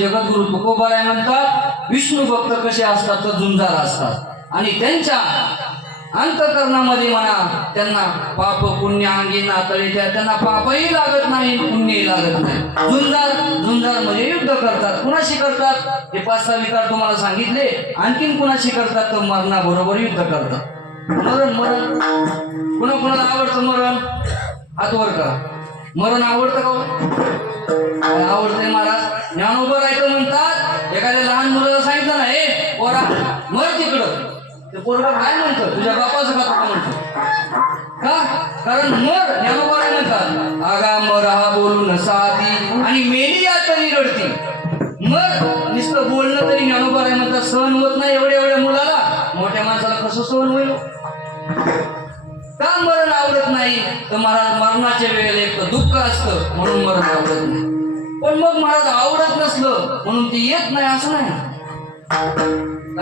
जगद्गुरु तुकोबाराय म्हणतात, विष्णू भक्त कसे असतात तर झुंजार असतात आणि त्यांच्या अंतःकरणामध्ये म्हणा त्यांना पाप पुण्य अंगी नातळे, त्यांना पापही लागत नाही पुण्यही लागत नाही. झुंजार म्हणजे युद्ध करतात. कुणाशी करतात हे 5-6 विकार तुम्हाला सांगितले. आणखीन कुणाशी करतात तर मरणाबरोबर युद्ध करतात. मरण कुणाला आवडतं मरण? हात वर करा. मरण आवडतं का? आवडतंय महाराज. ज्ञानोबा राहायचं म्हणतात, एखाद्या लहान मुलाला सांगितलं ना, हे पोरा मर तिकडं, ते पोरगा काय म्हणतं? तुझ्या बापाचं का तुला म्हणतो का? कारण मर ज्ञानोबा राय म्हणतात, आगा मर हा बोलून साधी आणि मेली तरी रडती. मर नुसतं बोलणं तरी ज्ञानोबा राय म्हणतात सहन होत नाही. एवढ्या मुलाला, मोठ्या माणसाला कसं सहन होईल? का मरण आवडत नाही? तर महाराज मरणाच्या वेळेला एक दुःख असतं म्हणून मरण आवडत नाही. पण मग महाराज आवडत नसलं म्हणून ती येत नाही असं नाही.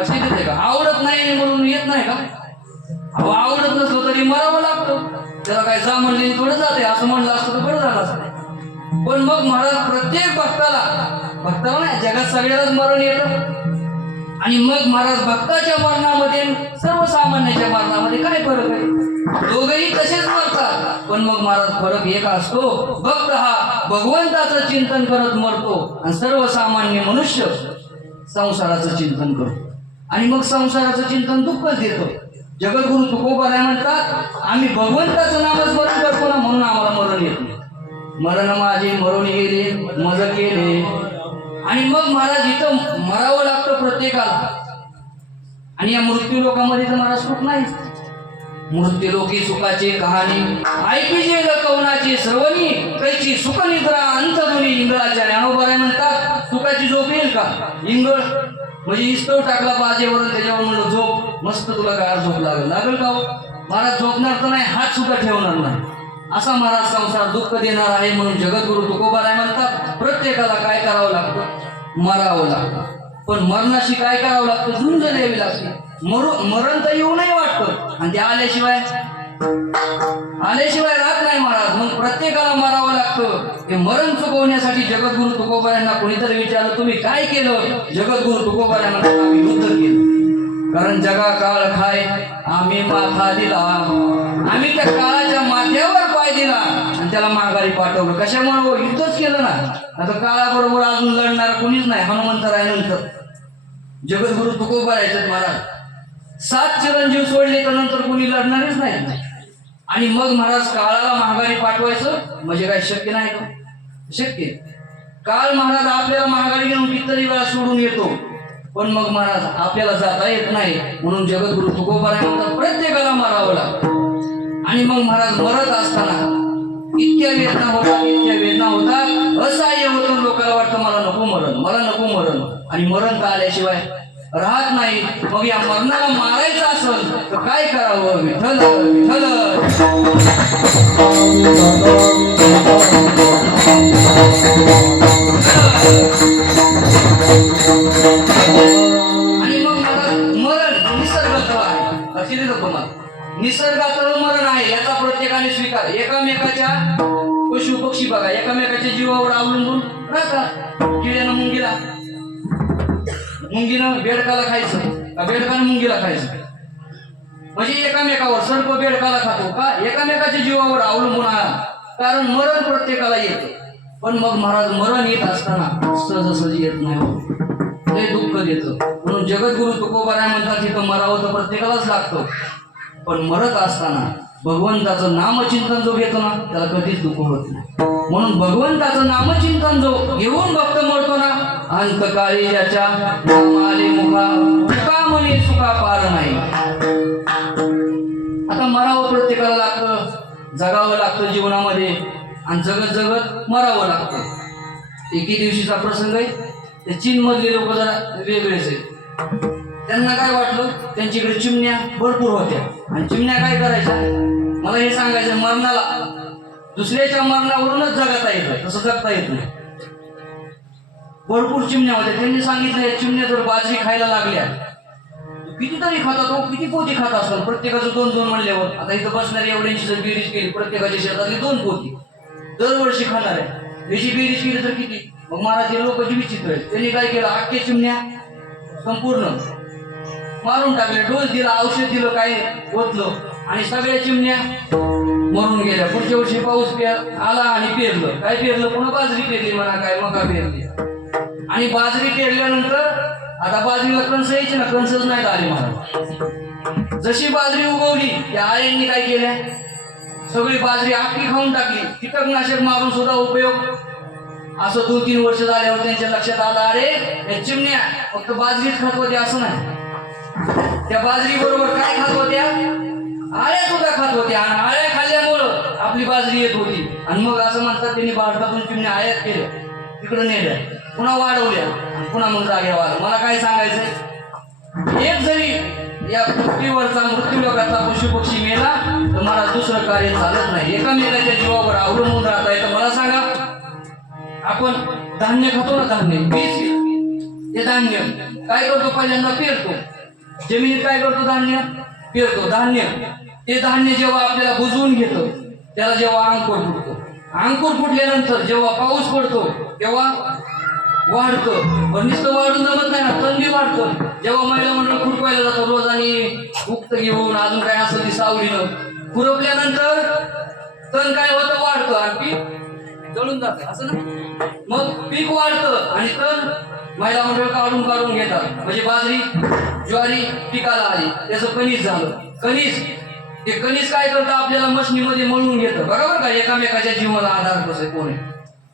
अशी देते का? आवडत नाही म्हणून येत नाही का? आवडत नसलं तरी मरावं लागतं. त्याला काय जा म्हणले थोडं जाते, असं म्हणलं असतं तर बरं झालं असतं. पण मग महाराज प्रत्येक भक्ताला नाही, जगात सगळ्यालाच मरण येतं. आणि मग महाराज भक्ताच्या मरणामध्ये सर्वसामान्याच्या मरणामध्ये काय फरक आहे? दोघेही तसेच मरतात. पण मग महाराज फरक एक असतो, भक्त हा भगवंताचं चिंतन करत मरतो आणि सर्वसामान्य मनुष्य संसाराचं चिंतन करतो आणि मग संसाराचं चिंतन दुःखच देतो. जगद्गुरु तुकोबाराय म्हणतात, आम्ही भगवंताचं नामस्मरण करतो ना म्हणून आम्हाला मरण येत नाही. मरण माझे मरून गेले मज केले. आणि मग महाराज इथं मरावं लागतं प्रत्येकाला. आणि या मृत्यू लोकांमध्ये तर महाराज सुख नाही. मृत्यू लोकी सुखाची कहाणी ऐकिजे कवनाची श्रवणी, कैची सुख निद्रा अंतरुणी इंगळाच्या. ज्ञानोबाराय म्हणतात, सुखाची झोप येईल का? इंगळ म्हणजे इस्तव टाकला बाजेवरून, त्याच्यावर म्हणलं झोप, मस्त तुला गार झोप लागेल का? महाराज झोपणार तर नाही, हात सुद्धा ठेवणार नाही. असा महाराज संसार दुःख देणार आहे. म्हणून जगद्गुरु तुकोबाराय म्हणतात, प्रत्येकाला काय करावं लागतं? मरावं लागतं. पण मरणाशी काय करावं लागतं? झुंज द्यावी लागते. मरण तर येऊ नाही वाटतं आणि ते आल्याशिवाय राहत नाही महाराज. मग प्रत्येकाला मरावं लागतं. हे मरण चुकवण्यासाठी जगद्गुरु तुकोबारायांना कोणीतरी विचारलं, तुम्ही काय केलं? जगद्गुरु तुकोबाराय म्हणतात, आम्ही युद्ध केलं. कारण जगा काळ खाय आम्ही माथा दिला. आम्ही त्या काळाच्या माथ्यावर पाय दिला आणि त्याला माघारी पाठवलं. कशामुळे? युद्धच केलं ना. आता काळाबरोबर अजून लढणार कोणीच नाही. हनुमंतरायानंतर जगद्गुरु तुकोबारायचं महाराज 7 चिरंजीव सोडले तर नंतर कोणी लढणारच नाही. आणि मग महाराज काळाला माघारी पाठवायचं म्हणजे काय शक्य नाही का? शक्य. काळ महाराज आपल्याला माघारी घेऊन कितीतरी वेळा सोडून येतो. पण मग महाराज आपल्याला जाता येत नाही. म्हणून जगद्गुरु तुकोबाराय म्हणतात, प्रत्येकाला मारावं लागतं. आणि मग महाराज मरत असताना इतक्या वेदना होतात असह्य होतं. लोकांना वाटतं मला नको मरण. आणि मरण का आल्याशिवाय राहत नाही. मग या मरणाला मारायचं असेल तर काय करावं? विठ्ठल विठ्ठल. आणि मग मरण निसर्गाचं आहे. असे देतो तुम्हाला, निसर्गाचं मरण आहे याचा प्रत्येकाने स्वीकार. एकामेकाच्या पशु पक्षी बघा एकामेकाच्या जीवावर अवलंबून राहतात. किड्यानं मुंगीनं बेडकाला खायचं का बेडकानं मुंगीला खायचं? म्हणजे एकामेकावर. सर्प बेडकाला खातो का? एकामेकाच्या जीवावर अवलंबून आहे. कारण मरण प्रत्येकाला येतं. पण मग महाराज मरण येत असताना सहजासहजी येत नाही, लय दुःख देतं. म्हणून जगद्गुरु तुकोबाराय म्हणतात, तिथं मरावं तर प्रत्येकालाच लागतं. पण मरत असताना भगवंताचं नामचिंतन जो घेतो ना त्याला कधीच दुःख होत नाही. म्हणून भगवंताचं नामचिंतन जो घेऊन भक्त मरतो ना, अंतकाळी ज्याच्या नामाले मुखा तुका म्हणे सुखा पार नाही. आता मरावं प्रत्येकाला लागतं, जगावं लागतं जीवनामध्ये आणि जगत मरावं लागतं. एके दिवशीचा प्रसंग आहे. ते चीन मधले लोक जरा वेगळेच आहेत. त्यांना काय वाटलं, त्यांच्याकडे चिमण्या भरपूर होत्या आणि चिमण्या काय करायच्या, मला हे सांगायचं, मरणाला दुसऱ्याच्या मरणावरूनच जगता येतं, तसं जगता येत नाही. भरपूर चिमण्या होत्या. त्यांनी सांगितलं, या चिमण्या जर बाजरी खायला लागल्या कितीतरी खातात हो, किती पोती खात असतात, प्रत्येकाचं 2-2 म्हणल्यावर. आता इथं बसणारी एवढ्यांची जर बेरीज केली, प्रत्येकाच्या शेतातली 2 पोती दरवर्षी खाणार आहे. याची बेरीज केली तर किती, मग महाराज लोक विचित्र आहेत. त्यांनी काय केलं, अख्खे चिमण्या संपूर्ण मारून टाकले. डोस दिला, औषध दिलं, काय ओतलं आणि सगळ्या चिमण्या मरून गेल्या. पुढच्या वर्षी पाऊस आला आणि पेरलं. काय पेरलं? पुन्हा बाजरी पेरली म्हणा, काय मका पेरली. आणि बाजरी पेरल्यानंतर आता बाजरीला कणस यायची ना, कणसच नाही आली महाराज. जशी बाजरी उगवली त्या आयांनी काय केल्या, सगळी बाजरी आखी खाऊन टाकली. कीटकनाशक मारून सुद्धा उपयोग. असं 2-3 वर्ष झाल्यावर त्यांच्या लक्षात आलं, अरे या चिमण्या फक्त बाजरीच खात होत्या असं नाही, त्या बाजरी बरोबर काय खात होत्या, आळ्या सुद्धा खात होत्या. आणि आळ्या खाल्ल्यामुळं आपली बाजरी येत होती. आणि मग असं म्हणतात त्यांनी भारतातून चिमण्या आयात केल्या, तिकडे नेल्या, पुन्हा वाढवल्या, पुन्हा मग जाग्यावर आलं. मला काय सांगायचंय, एक जरी या पृथ्वीवरचा मृत्यूलोकाचा पशुपक्षी मेला तर मला दुसरं कार्य चालत नाही. एकामेकाच्या जीवावर अवलंबून राहता येतं. मला सांगा, आपण धान्य खातो ना, धान्य बीज, ते धान्य काय करतो, पहिल्यांदा पेरतो जमिनीत. काय करतो, धान्य पेरतो. धान्य ते धान्य जेव्हा आपल्याला बुजवून घेतो, त्याला जेव्हा अंकुर फुटतो, अंकुर फुटल्यानंतर जेव्हा पाऊस पडतो तेव्हा वाढतं. पण नुसतं वाढून जमत नाही ना, तण बी वाढतं. जेव्हा महिला मंडळ खुरपायला जातो रोज आणि उक्त घेऊन अजून काय असं ती सावलीनं खुरपल्यानंतर तण काय होतं, वाढतं आणि पीक जळून जातं असं ना. मग पीक वाढतं आणि तण महिला मंडळ काढून काढून घेतात. म्हणजे बाजरी ज्वारी पिकाला आली, त्याचं कणीस झालं. कणीस, ते कणीस काय करतं, आपल्याला मशनीमध्ये मळून घेतं. बरोबर का, एकामेकाच्या जीवाला आधार कसं कोणी.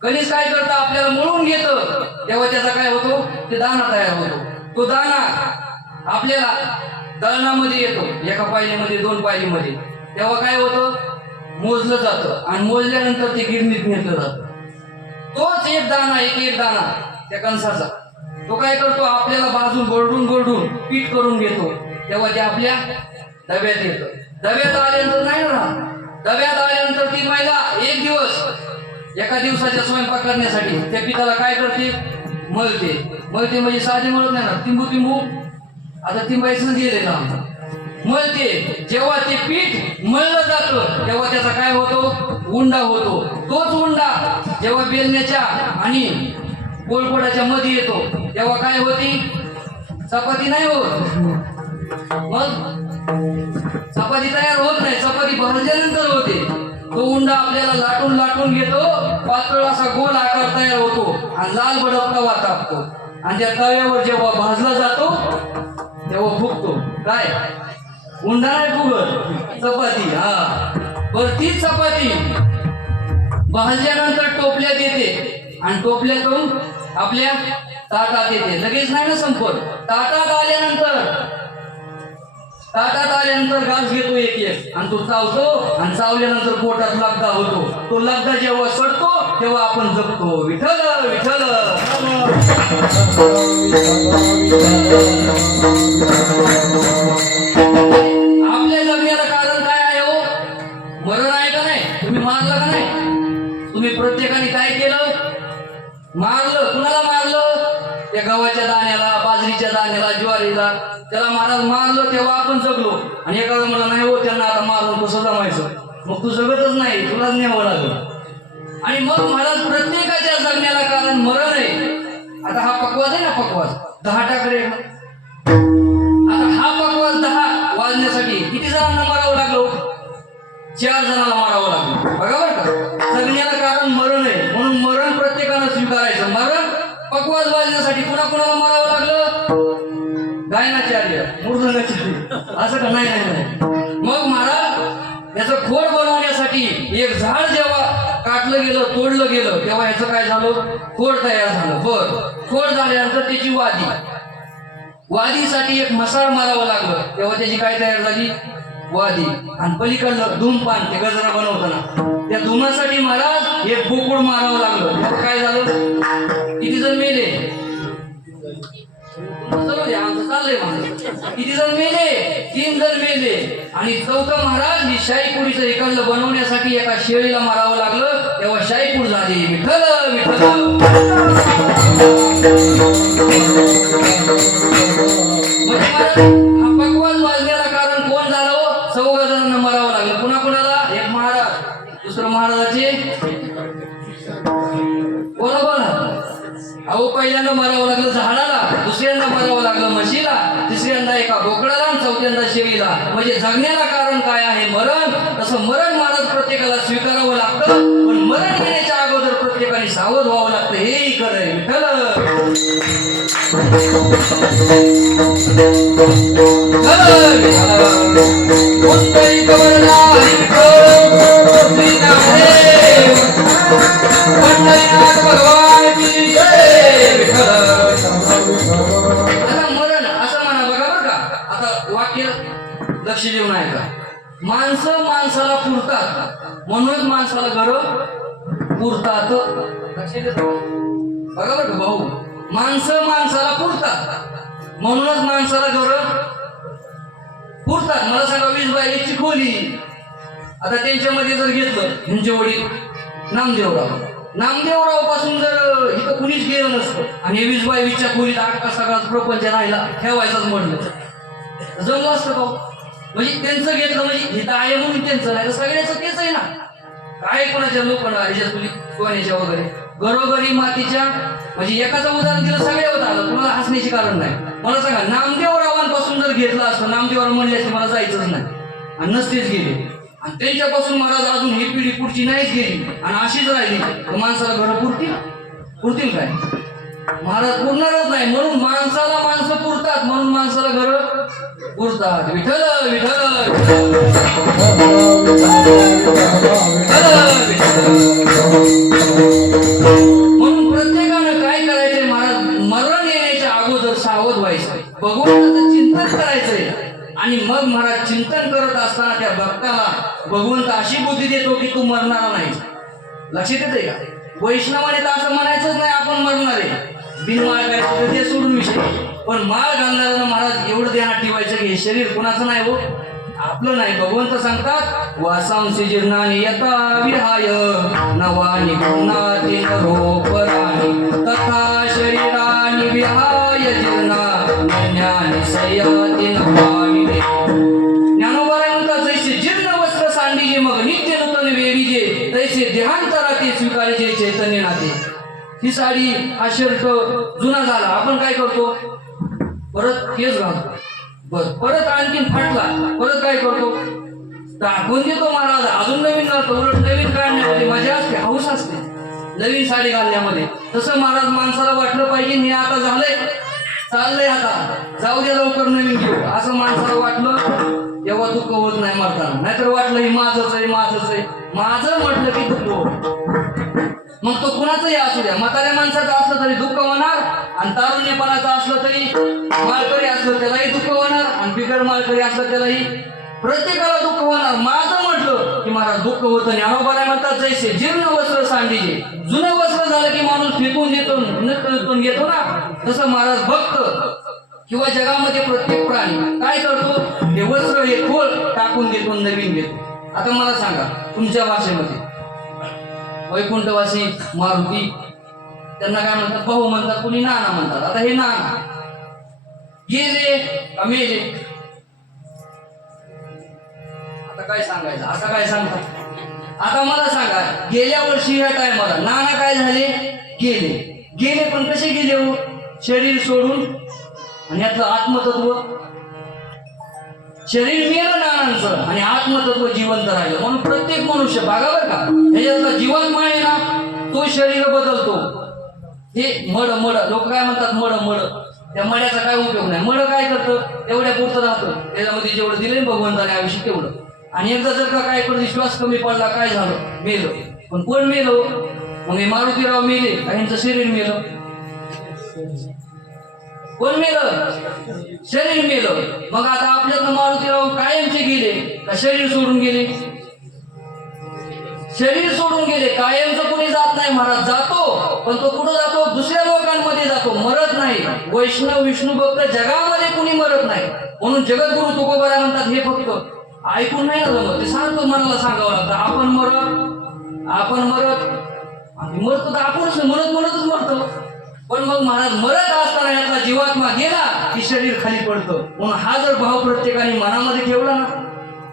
कणीस काय करतं, आपल्याला मळून घेतं. तेव्हा त्याचा काय होतो, ते दाना तयार होतो. तो दाना आपल्याला दळणामध्ये येतो, एका पायलीमध्ये 2 पायलीमध्ये. तेव्हा काय होतं, मोजलं जातं आणि मोजल्यानंतर ते गिरणीत नेलं जातं. तोच एक दाना, एक दाना त्या कणसाचा तो काय करतो, आपल्याला भाजून गोरडून पीठ करून घेतो. तेव्हा ते आपल्या डब्यात येतं. डब्यात आल्यानंतर नाही ना, डब्यात आल्यानंतर ती महिला एक दिवस, एका दिवसाच्या स्वयंपाक करण्यासाठी त्या पिठाला काय करते, मळते. म्हणजे साधे मळत नाही ना, तिंबू आता तिंबायचं गेले ना, मळते. जेव्हा ते पीठ मळलं जातं तेव्हा त्याचा काय होतो, उंडा होतो. तोच उंडा जेव्हा बेलण्याच्या आणि पोळपोटाच्या मध्ये येतो तेव्हा काय होती, चपाती नाही होत. मग चपाती तयार होत नाही, चपाती भाजल्यानंतर होते. तो उंडा आपल्याला लाटून घेतो, पातळ असा गोल आकार तयार होतो आणि लाल भडक तवा तापतो. आणि त्या तव्यावर जेव्हा भाजला जातो तेव्हा फुगतो. काय, उंडा नाही फुगत, चपाती. हा बरं, तीच चपाती भाजल्यानंतर टोपल्यात येते आणि टोपल्यातून आपल्या ताटात येते. लगेच नाही ना संपत. ताटात आल्यानंतर घास घेतो एक आणि तो चावतो आणि चावल्यानंतर पोटात लगदा होतो. तो लगदा जेव्हा सडतो तेव्हा आपण जगतो. विठ्ठल विठ्ठल. आपल्या जगण्याला कारण काय आहे हो, मरण आहे का नाही. तुम्ही मारलं का नाही, तुम्ही प्रत्येकाने काय केलं, मारलं. कुणाला मारलं, त्या गव्हाच्या दाण्याला, बाजरीच्या दाण्याला, ज्वारीला. त्याला महाराज मारलं तेव्हा आपण जगलो. आणि एका वेळी मला नाही हो, त्यांना आता मारून कसं जमायचं, मग तू जगतच नाही, तुलाच न्यावं लागलं. आणि मग महाराज प्रत्येकाच्या जगण्याला कारण मरण आहे. आता हा पकवास आहे ना, पकवास 10 टाकडे. आता हा पकवास 10 वाजण्यासाठी किती जणांना मारावं लागलो, 4 जणांना मारावं लागलं. बघा बरं का, जगण्याला कारण मरण आहे. म्हणून मरण प्रत्येकानं स्वीकारायचं. मरण पकवास वाजण्यासाठी कुणाला मारावं लागलं, गायनाचार्य, मृदंगाचार्य, असं का नाही. मग महाराज याचं खोड बनवण्यासाठी एक झाड जेव्हा काटलं गेलं, तोडलं गेलं, तेव्हा याचं काय झालं, खोड तयार झालं. बरं, खोड झाल्यानंतर त्याची वादीसाठी एक मसाळ मारावं लागलं. तेव्हा त्याची काय तयार झाली, वादी. आणि पलीकडलं धूमपान, ते गजरा बनवताना त्या धुमासाठी महाराज एक बोकुड मारावं लागलं. तेव्हा काय झालं, किती जण मेले, आमचं चाललंय महाराज, किती जण मेले, 3 जण मेले. आणि 4थं महाराज ही शाईपुरीचं इकडलं बनवण्यासाठी एका शेळीला मारावं लागलं. तेव्हा शाईपूर झाली. विठ्ठल विठ्ठल. म्हणजे हा पकवास वाजण्याला कारण कोण झालं, 4 जणांना मारावं लागलं. कुणाला, एक महाराज, दुसरं महाराजाचे बोला दुसऱ्यांदा मरावं लागलं म्हशीला, तिसऱ्यांदा एका बोकडाला, आणि चौथ्यांदा शेळीला. म्हणजे जगण्याला कारण काय आहे? मरण. तसं मरण महाराज प्रत्येकाला स्वीकारावं लागतं, पण मरण येण्याच्या अगोदर प्रत्येकाने सावध व्हावं लागतं. हेही खरं आहे विठ्ठल. कोणतरी कवळला पंढरीनाथ भगवान की जय विठ्ठल. आता मरण असं म्हणा बघा बरं का. आता वाक्य लक्ष देऊन ऐका. माणसं माणसाला पुरतात म्हणूनच माणसाला घर पुरतात. लक्ष देतो बघा बरं का भाऊ. माणसं माणसाला पुरतात म्हणूनच माणसाला घर पुरतात. मला सांगा 20 बाय 1ची खोली. आता त्यांच्यामध्ये जर घेतलं म्हणजे वडील नामदेवराव पासून जर इथं कुणीच गेलं नसतं आणि 20 बाय 20च्या खोलीत अख्खा सगळाच प्रपंच राहिला ठेवायचाच म्हणलं जमलं असतं का? म्हणजे त्यांचं घेतलं म्हणजे इथं आहे म्हणून त्यांचं नाही तर सगळ्याचं तेच आहे ना. काय कोणाच्या लोकांना ह्याच्या खोली सोन्याच्या वगैरे घरोघरी मातीच्या. म्हणजे एकाचं उदाहरण दिलं सगळ्यावर आलं, कुणाला हसण्याची कारण नाही. मला सांगा नामदेवरावांपासून जर घेतलं असतं, नामदेवराव म्हणले असते मला जायचंच नाही आणि नसतेच गेले, आणि त्यांच्यापासून महाराज अजून ही पिढी पुढची नाहीच गेली आणि अशीच राहिली, तर माणसाला घरं पुरतील काय? महाराज पुरणारच नाही. म्हणून माणसाला माणसं पुरतात म्हणून माणसाला घरं पुरतात. विठ्ठल विठ्ठल म्हणून प्रत्येकानं काय करायचंय महाराज? मरण येण्याच्या अगोदर सावध व्हायचंय, भगवंताचं चिंतन करायचंय. आणि मग महाराज चिंतन करत असताना त्या भक्ताला भगवंत अशी बुद्धी देतो की तू मरणारा नाही. लक्षात येते का? वैष्णवाने तर असं म्हणायचंच नाही आपण मरणार आहे, बिनमाळ करायचं ते सोडून विषय. पण माळ घालणाऱ्यानं महाराज एवढं ध्यानात ठेवायचं की हे शरीर कुणाचं नाही हो, आपलं नाही. भगवंत सांगतात वासांसी जीर्णानि यथा विहाय नवानि पुन्हाति नरोपराणि तथा शरीरानि विहाय जीर्णानि सयाति नवानि. ज्ञानोबा म्हणतात जैसे जीर्ण वस्त्र सांडीजे मग नित्य नूतन वेळीजे तैसे देहांतराते स्वीकारायचे चैतन्य नाते. ही साडी हा शर्ट जुना झाला आपण काय करतो? परत केस घालतो. बर परत आणखीन फाटला परत काय करतो? टाकून देतो महाराज, अजून नवीन घालतो. उलट नवीन काढण्यामध्ये मजा असते, हौस असते नवीन साडी घालण्यामध्ये. तसं महाराज माणसाला वाटलं पाहिजे हे आता झालंय चाललंय आता जाऊ द्या लवकर नवीन घेऊ, असं माणसाला वाटलं तेव्हा दुःख होत नाही मरताना. नाहीतर वाटलं हे माझंच आहे माझं म्हटलं की दुःख होत. मग तो कुणाचंही असू द्या, म्हाताऱ्या माणसाचं असलं तरी दुःख होणार, आणि तारुण्यपणाचं असलं तरी माळकरी असलं त्यालाही दुःख होणार, आणि बिगर माळकरी असलं त्यालाही प्रत्येकाला दुःख होणार. माझं म्हटलं की महाराज दुःख होतं. ज्ञानोबा म्हणतात जैसे जीर्ण वस्त्र सांडीजे, जुनं वस्त्र झालं की माणूस फेकून देतो नकळतून घेतो ना, तसं महाराज भक्त किंवा जगामध्ये प्रत्येक प्राणी काय करतो? हे वस्त्र हे खोल टाकून देतो नवीन घेतो. आता मला सांगा तुमच्या भाषेमध्ये वैकुंठवासी मारुती त्यांना काय म्हणतात? भाऊ म्हणतात, कुणी नाना म्हणतात. आता हे नाना गेले का मेले? आता काय सांगायचं? आता काय सांगतात? आता मला सांगा गेल्या वर्षी ह्या टायमाला नाना काय झाले? गेले पण कसे गेले हो? शरीर सोडून. आणि यातलं आत्मतत्व शरीर मेलं नानांचं आणि आत्मतत्व जिवंत राहिलं. म्हणून प्रत्येक मनुष्य बघा बरं का ह्याच्यातला जीवात्मा आहे ना तो शरीर बदलतो. हे मड लोक काय म्हणतात? मड त्या मड्याचा काय उपयोग नाही. मड काय करतं? एवढ्या पुरतं राहतं, त्याच्यामध्ये जेवढं दिले भगवंताने आयुष्य तेवढं. आणि एकदा जर का काय करतो श्वास कमी पडला काय झालं? मेलो. पण कोण मेलो? मग हे मारुतीराव मेले का यांचं शरीर मेलं? कोण मेलं? शरीर मेलं. मग आता आपल्यातनं मारुतीराव कायमचे गेले का शरीर सोडून गेले? शरीर सोडून गेले. कायमचं कोणी जात नाही महाराज, जातो पण तो कुठं जातो? दुसऱ्या लोकांमध्ये जातो, मरत नाही. वैष्णव विष्णू भक्त जगामध्ये कुणी मरत नाही. म्हणून जगद्गुरु तुकोबरा म्हणतात हे फक्त ऐकून नाही ना जमत, ते सांगतो मनाला सांगावं लागतं. आपण मरत आणि मरतो तर आपणच म्हणतच मरतो. पण मग महाराज मरत असताना यातला जीवात्मा गेला की शरीर खाली पडतं. म्हणून हा जर भाव प्रत्येकाने मनामध्ये ठेवला ना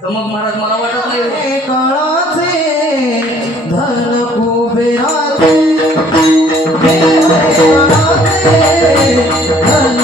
तर मग महाराज मला वाटत नाही काळाचे धन कुबेराचे धन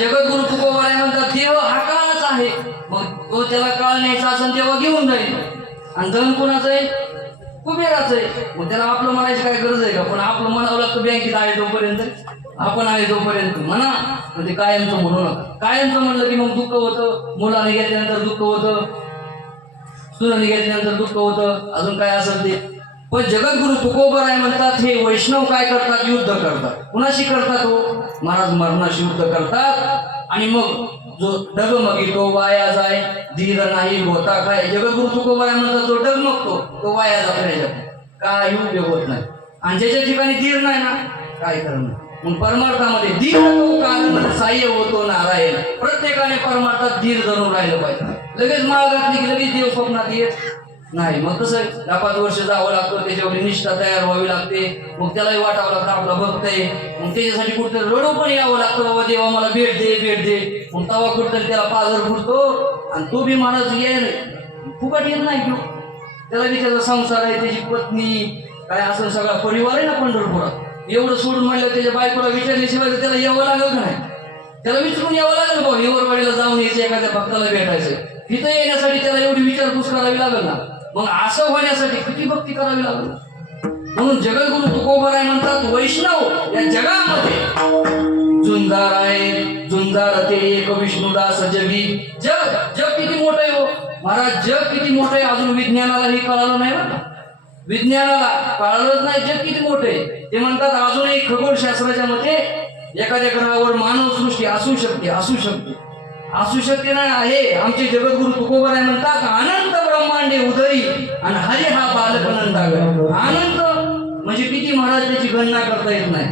जगद्गुरु तुकोबाराय म्हणतात देव हा काळच आहे. मग तो त्याला काळ न्यायचा असेल तेव्हा घेऊन जाईल. आणि धन कोणाचं आहे? कुबेराचं आहे. मग त्याला आपलं म्हणायची काय गरज आहे का? पण आपलं म्हणावं लागतं बँकेत आहे तोपर्यंत, आपण आहे तोपर्यंत म्हणा. म्हणजे कायमचं म्हणू नका. कायमचं म्हणलं की मग दुःख होतं, मुलाने घेतल्यानंतर दुःख होतं, सुराने घेतल्यानंतर दुःख होतं, अजून काय असेल ते. पण जगद्गुरु तुकोबाराय म्हणतात हे वैष्णव काय करतात? युद्ध करतात. कुणाशी करतात हो? महाराज मरणाशी युद्ध करतात. आणि मग जो डगमगी तो वाया जाय, धीर नाही होता काय. जगद्गुरु तुकोबाराय म्हणतात जो डगमगतो तो वाया जातो. काय उपयोग होत नाही. आणि ज्याच्या ठिकाणी धीर नाही ना, काय करणार. मग परमार्थामध्ये धीर तो कारण साह्य होतो नारायण. प्रत्येकाने परमार्थात धीर धरून राहिलं पाहिजे. लगेच माळ घातली की लगेच देव स्वप्नात येत नाही. मग कसं 5 वर्ष जावं लागतं, त्याच्यावर निष्ठा तयार व्हावी लागते. मग त्यालाही वाटावं लागतं आपला भक्त आहे. मग त्याच्यासाठी कुठेतरी रडू पण यावं लागतं, बाबा देवा मला भेट दे भेट दे. मग तवा कुठतरी त्याला पाजर फुटतो. आणि तो बी महाराज येईल फुकट येत नाही घेऊ. त्याला बी त्याचा संसार आहे, त्याची पत्नी काय असं सगळा परिवार आहे ना पंढरपुरात. एवढं सोडून म्हणलं त्याच्या बायकोला विचारल्याशिवाय त्याला यावं लागेल का नाही? त्याला विचारून यावं लागेल भाऊ. हिवरवाडीला जाऊन यायचं, एखाद्या भक्ताला भेटायचं, तिथं येण्यासाठी त्याला एवढी विचारपूस करावी लागेल ना. मग असं होण्यासाठी किती भक्ती करावी लागेल. म्हणून जगद्गुरु तुकोबाराय म्हणतात वैष्णव या जगामध्ये झुंजार आहे. झुंजार ते एक विष्णुदास जगी. जग जग किती मोठं आहे हो महाराज. जग किती मोठं आहे अजून विज्ञानालाही कळालं नाही बरं. विज्ञानाला कळालंच नाही जग किती मोठे. ते म्हणतात अजूनही खगोलशास्त्राच्या मते एखाद्या ग्रहावर मानवसृष्टी असू शकते असू शकते नाही आहे. आमचे जगद्गुरु तुकोबाराय म्हणतात अनंत ब्रह्मांडे उदरी आणि हरी हा बालक नंदागर. अनंत म्हणजे किती महाराज त्याची गणना करता येत नाही.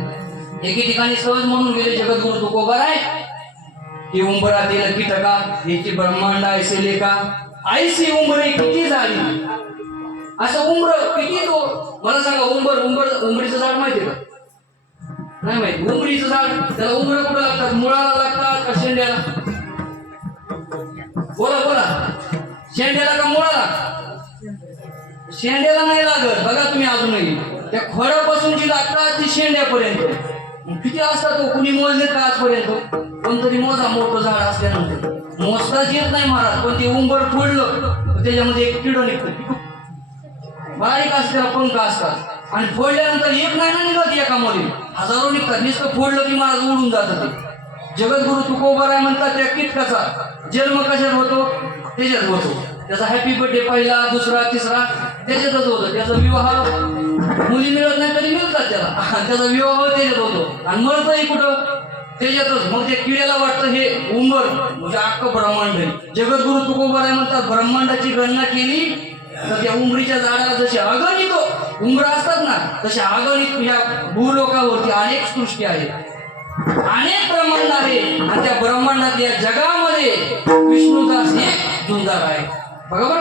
एके ठिकाणी सहज म्हणून गेले जगद्गुरु तुकोबाराय की उंबरातील कीटका याची ब्रह्मांड ऐसे लेखा. ऐसी उंबरी किती झाली. असं उंबर किती तो मला सांगा. उंबरीचं झाड माहिती का? नाही माहिती. उंबरीचं झाड त्याला उंबर कुठं लागतात? मुळाला लागतात का शेंड्याला? बोला शेंड्याला का मुळाला? शेंड्याला नाही लागत बघा तुम्ही. अजूनही त्या खोडापासून जी लागतात ती शेंड्यापर्यंत. किती असतात तो? कुणी मोजले का आजपर्यंत? कोणतरी मोजा. मोठं झाड असल्यानंतर मोजताच येत नाही महाराज. पण ते उंबर फोडलं त्याच्यामध्ये एक किड निघतं. बारीक असते, त्याला पंख असतात. आणि फोडल्यानंतर एक नाही ना निघत एकामध्ये, हजारो निघतात. नुसतं फोडलं की महाराज उडून जातं ते. जगद्गुरु तुकोबाराय म्हणतात त्या कीटकाचा जन्म कशात होतो? त्याच्यात होतो. त्याचा हॅपी बर्थडे पहिला, दुसरा, तिसरा त्याच्यातच होतो. त्याचा विवाह मुली मिळत नाही तरी मिळतात त्याला. त्याचा विवाह त्याच्यात होतो. आणि मरतही कुठं? त्याच्यातच. मग त्या किड्याला वाटतं हे उंबर म्हणजे अख्खं ब्रह्मांड आहे. जगद्गुरु तुकोबाराय म्हणतात ब्रह्मांडाची गणना केली तर त्या उंबरीच्या झाडाला जसे अगणित उंबर असतात ना, तसे अगणित या भूलोकावरती अनेक सृष्टी आहेत, अनेक ब्रह्मांड आहे. आणि त्या ब्रह्मांडात या जगामध्ये विष्णुदास एक झुंजार आहे. बरोबर.